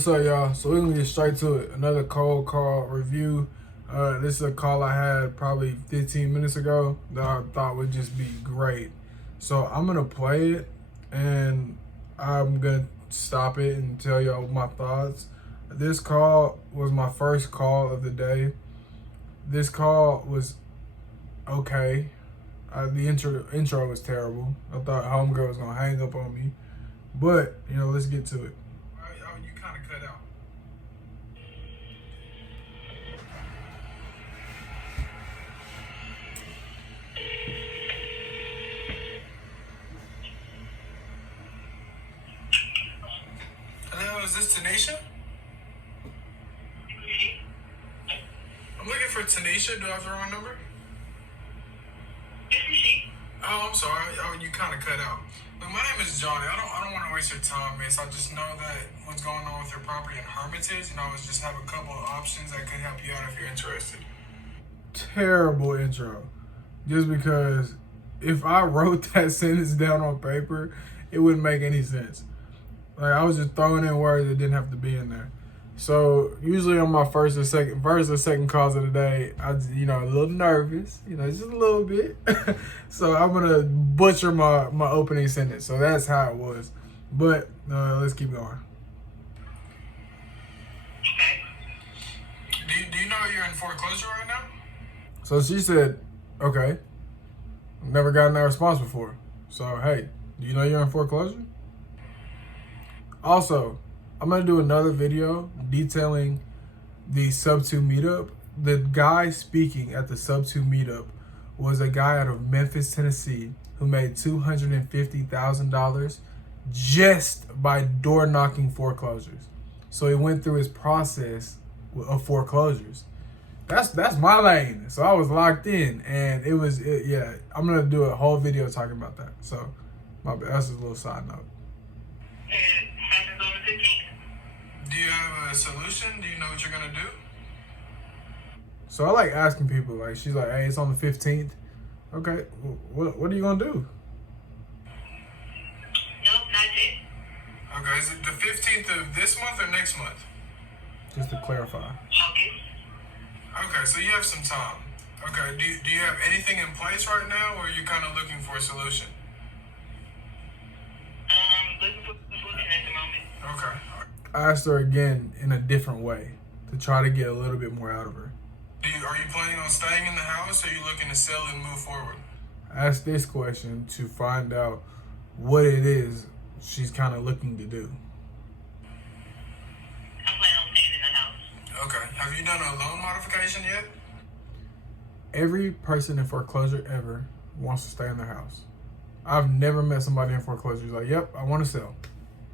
What's up, y'all? So we're gonna get straight to it. Another cold call review. This is a call I had probably 15 minutes ago that I thought would just be great. So I'm gonna play it and I'm gonna stop it and tell y'all my thoughts. This call was my first call of the day. This call was okay. The intro was terrible. I thought homegirl was gonna hang up on me, but let's get to it. You kind of cut out. Hello, is this Tanisha? I'm looking for Tanisha. Do I have the wrong number? Oh, I'm sorry. Oh, you kind of cut out. Look, my name is Johnny. I don't want to waste your time, miss. I just know that what's going on with your property in Hermitage, and I was just have a couple of options that could help you out if you're interested. Terrible intro. Just because if I wrote that sentence down on paper, it wouldn't make any sense. Like, I was just throwing in words that didn't have to be in there. So usually on my first or second calls of the day, I a little nervous, just a little bit. So I'm gonna butcher my opening sentence. So that's how it was. But let's keep going. Okay. Do you know you're in foreclosure right now? So she said, okay. Never gotten that response before. So hey, do you know you're in foreclosure? Also, I'm gonna do another video detailing the Sub 2 meetup. The guy speaking at the Sub 2 meetup was a guy out of Memphis, Tennessee, who made $250,000 just by door knocking foreclosures. So he went through his process of foreclosures. That's my lane. So I was locked in, and yeah. I'm gonna do a whole video talking about that. So that's just a little side note. And happens on the 15th. Do you have a solution? Do you know what you're gonna do? So I like asking people. Like, she's like, "Hey, it's on the 15th." Okay, what are you gonna do? Nope, not yet. Okay, is it the 15th of this month or next month? Just to clarify. August. Okay, so you have some time. Okay, do you have anything in place right now, or are you kind of looking for a solution? Looking for a solution at the moment. Okay. I asked her again in a different way to try to get a little bit more out of her. Are you planning on staying in the house, or are you looking to sell and move forward? I asked this question to find out what it is she's kind of looking to do. I plan on staying in the house. Okay. Have you done a loan modification yet? Every person in foreclosure ever wants to stay in their house. I've never met somebody in foreclosure who's like, yep, I want to sell.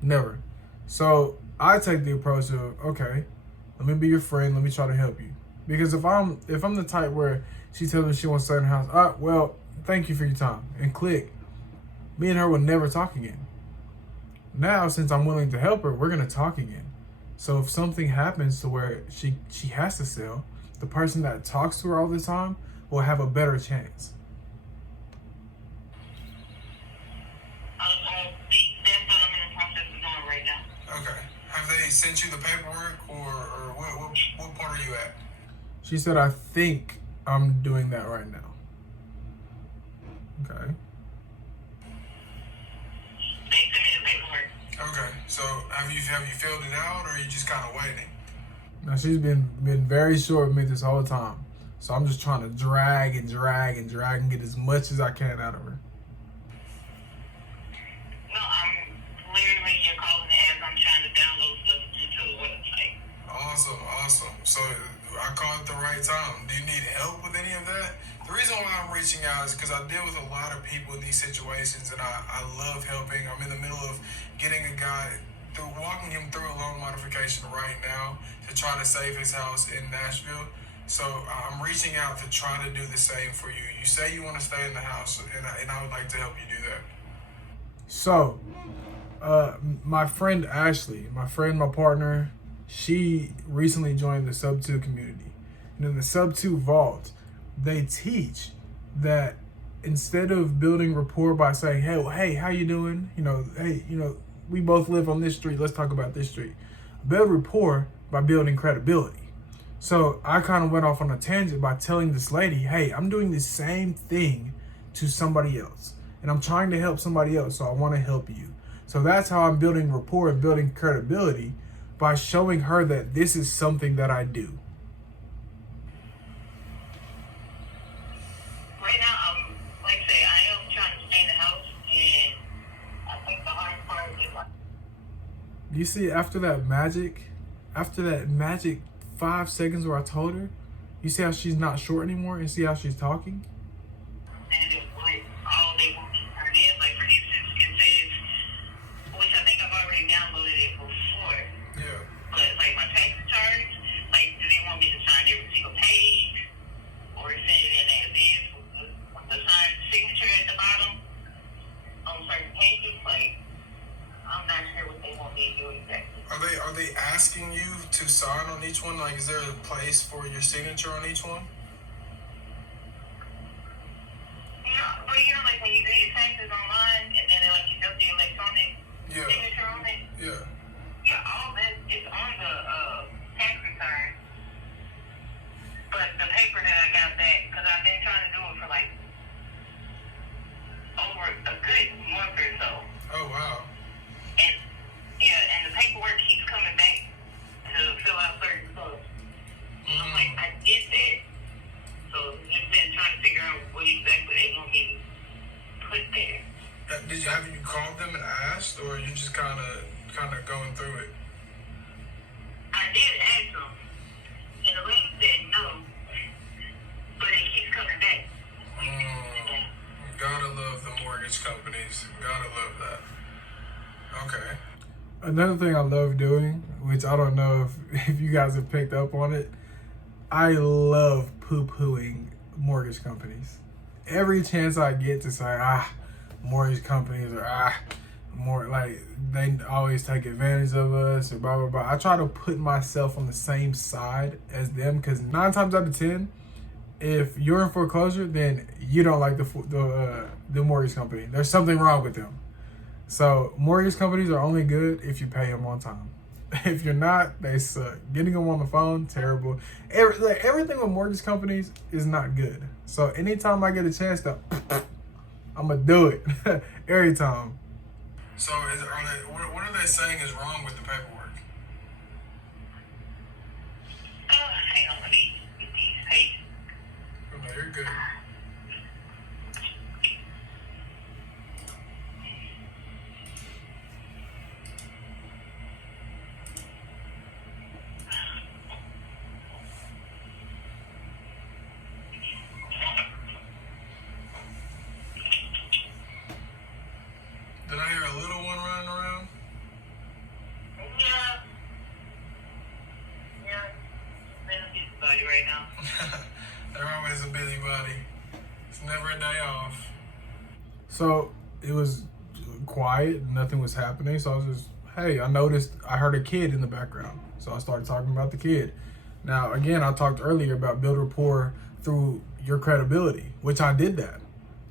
Never. So I take the approach of, okay, let me be your friend. Let me try to help you. Because if I'm the type where she tells me she wants to stay in the house, well, thank you for your time, and click, me and her will never talk again. Now, since I'm willing to help her, we're going to talk again. So if something happens to where she has to sell, the person that talks to her all the time will have a better chance. That's what I'm in the process of doing right now. Okay. Have they sent you the paperwork, or what part are you at? She said, I think I'm doing that right now. Okay. They sent me the paperwork. Okay. So have you filled it out, or are you just kind of waiting? Now, she's been very short with me this whole time. So I'm just trying to drag and get as much as I can out of her. No, I'm literally your calling as I'm trying to download stuff into the website. Awesome. So I called at the right time. Do you need help with any of that? The reason why I'm reaching out is because I deal with a lot of people in these situations, and I love helping. I'm in the middle of getting a guy, walking him through a loan modification right now to try to save his house in Nashville. So I'm reaching out to try to do the same for you. You say you want to stay in the house, and I would like to help you do that. So, my friend Ashley, my partner, she recently joined the Sub 2 community. And in the Sub 2 vault, they teach that instead of building rapport by saying, hey, how you doing? We both live on this street. Let's talk about this street. build rapport by building credibility. So I kind of went off on a tangent by telling this lady, hey, I'm doing the same thing to somebody else. And I'm trying to help somebody else, so I want to help you. So that's how I'm building rapport and building credibility, by showing her that this is something that I do. Right now, like I say, I am trying to stay in the house, and I think the hardest part is like. You see, after that magic 5 seconds where I told her, you see how she's not short anymore, and see how she's talking? And it was all they want me to turn in. Like, for instance, it says, which I think I've already downloaded it before. Yeah. But, like, my tax returns, like, do they want me to sign every single page? Or send it in as is with the signed signature at the bottom on certain pages? Like, I'm not sure what they want me to do exactly. Are they asking you to sign on each one? Like, is there a place for your signature on each one? But like when you do your taxes online, and then like you do the electronic signature on it. Yeah. Yeah, all that is on the tax return. But the paper that I got back, because I've been trying to do it for like over a good month or so. Oh wow. And the paperwork keeps coming back to fill out certain stuff. And I'm like, I did that. So just been trying to figure out what exactly they want me to put there. Have you called them and asked, or are you just kind of going through it? I did ask them, and the lady said no, but it keeps coming back. Gotta love the mortgage companies. Gotta love that. Okay. Another thing I love doing, which I don't know if you guys have picked up on it, I love poo-pooing mortgage companies. Every chance I get to say, mortgage companies are, more like, they always take advantage of us or blah, blah, blah. I try to put myself on the same side as them, because 9 times out of 10, if you're in foreclosure, then you don't like the mortgage company. There's something wrong with them. So mortgage companies are only good if you pay them on time. If you're not, they suck. Getting them on the phone, terrible. Everything with mortgage companies is not good. So anytime I get a chance to, I'm gonna do it every time. So what are they saying is wrong with the paperwork? Hang on, let me get these pages. Oh, no, you're good. Did I hear a little one running around? Yeah. Been a busybody right now. They're always a busybody. It's never a day off. So it was quiet, nothing was happening. So I was just, hey, I heard a kid in the background. So I started talking about the kid. Now, again, I talked earlier about build rapport through your credibility, which I did that.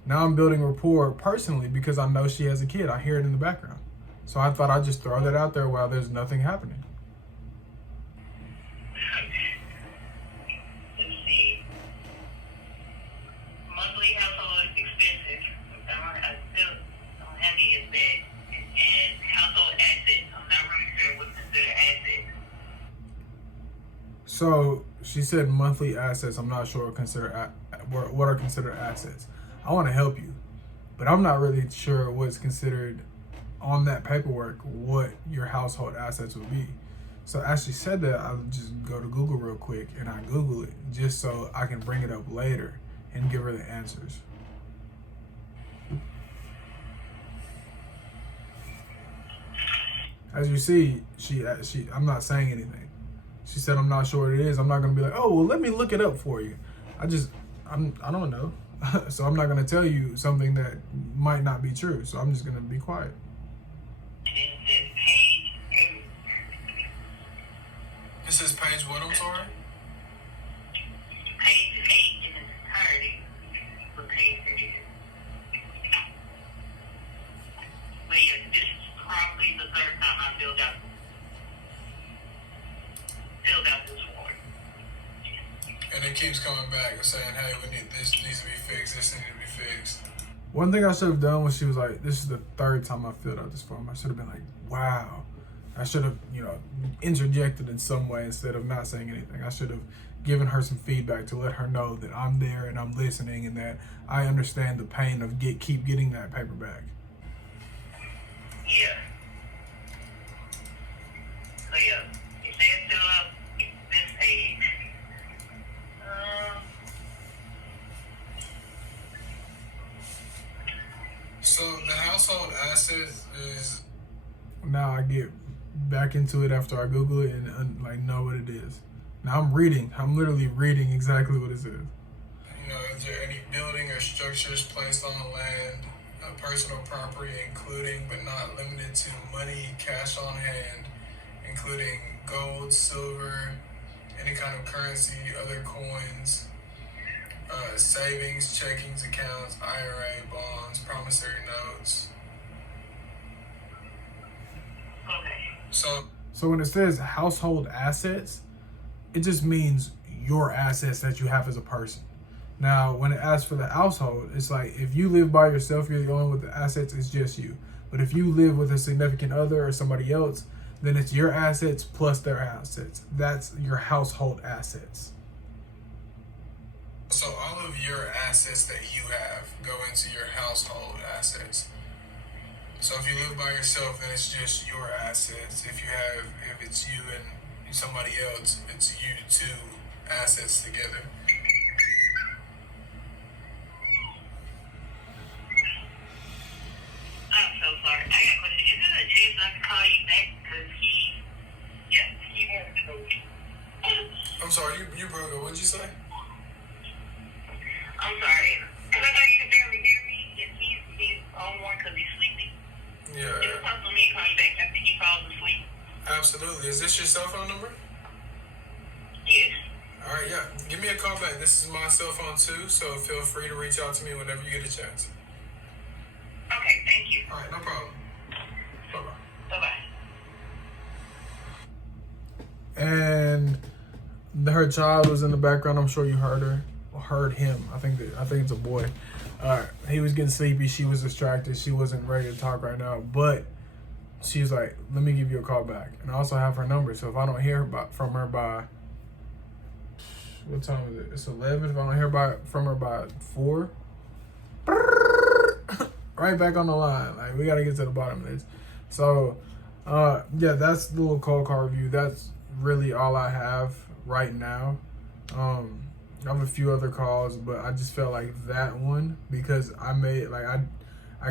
Now I'm building rapport personally because I know she has a kid. I hear it in the background. So I thought I'd just throw that out there while there's nothing happening. Let's see. Monthly household expenses. I still don't have any of that. And household assets. I'm not really sure what's considered assets. So she said monthly assets. I'm not sure what are considered assets. I want to help you, but I'm not really sure what's considered on that paperwork, what your household assets would be. So as she said that, I'll just go to Google real quick and I Google it just so I can bring it up later and give her the answers. As you see, I'm not saying anything. She said, I'm not sure what it is. I'm not going to be like, oh, well, let me look it up for you. I don't know. So I'm not going to tell you something that might not be true. So I'm just going to be quiet. This is page what, I'm sorry? Page 8 in its entirety. What page it is. But yeah, this is probably the third time I filled out keeps coming back and saying, hey, this needs to be fixed, this needs to be fixed. One thing I should have done was she was like, this is the third time I filled out this form. I should have been like, wow. I should have, interjected in some way instead of not saying anything. I should have given her some feedback to let her know that I'm there and I'm listening and that I understand the pain of keep getting that paper back. Yeah. So yeah, if they're still up this age, So the household asset is. Now I get back into it after I Google it and know what it is. Now I'm literally reading exactly what it says. Is there any building or structures placed on the land, personal property, including but not limited to money, cash on hand, including gold, silver, any kind of currency, other coins, savings, checkings accounts, IRA, bonds, promissory notes. okay. So when it says household assets, it just means your assets that you have as a person. Now, when it asks for the household, it's like if you live by yourself, you're the only one with the assets, it's just you. But if you live with a significant other or somebody else, then it's your assets plus their assets. That's your household assets. So all of your assets that you have go into your household assets. So if you live by yourself, then it's just your assets. If it's you and somebody else, it's you two assets together. I'm so sorry. I got a question. Is there a chance I can call you back because he wants to go? I'm sorry, you broke up. What'd you say? I'm sorry. Because I know you can barely hear me, and he's on one because he's sleeping. Yeah. Is it possible for me to call you back after he falls asleep? Absolutely. Is this your cell phone number? Yes. All right, yeah. Give me a call back. This is my cell phone too, so feel free to reach out to me whenever you get a chance. Okay, thank you. All right, no problem. Bye-bye. Bye-bye. And her child was in the background. I'm sure you heard him. I think it's a boy. He was getting sleepy. She was distracted. She wasn't ready to talk right now. But she was like, "Let me give you a call back." And I also have her number. So if I don't hear from her by what time is it? It's 11. If I don't hear from her by 4, right back on the line. Like, we got to get to the bottom of this. So yeah, that's the little call review. That's really all I have right now. I have a few other calls, but I just felt like that one because I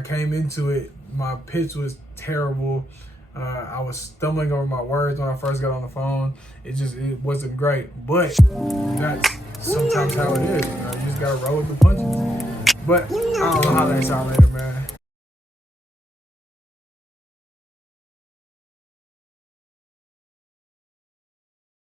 came into it, my pitch was terrible. I was stumbling over my words when I first got on the phone. It wasn't great, but that's sometimes how it is. You just gotta roll with the punches. But I'll holler at y'all later, man.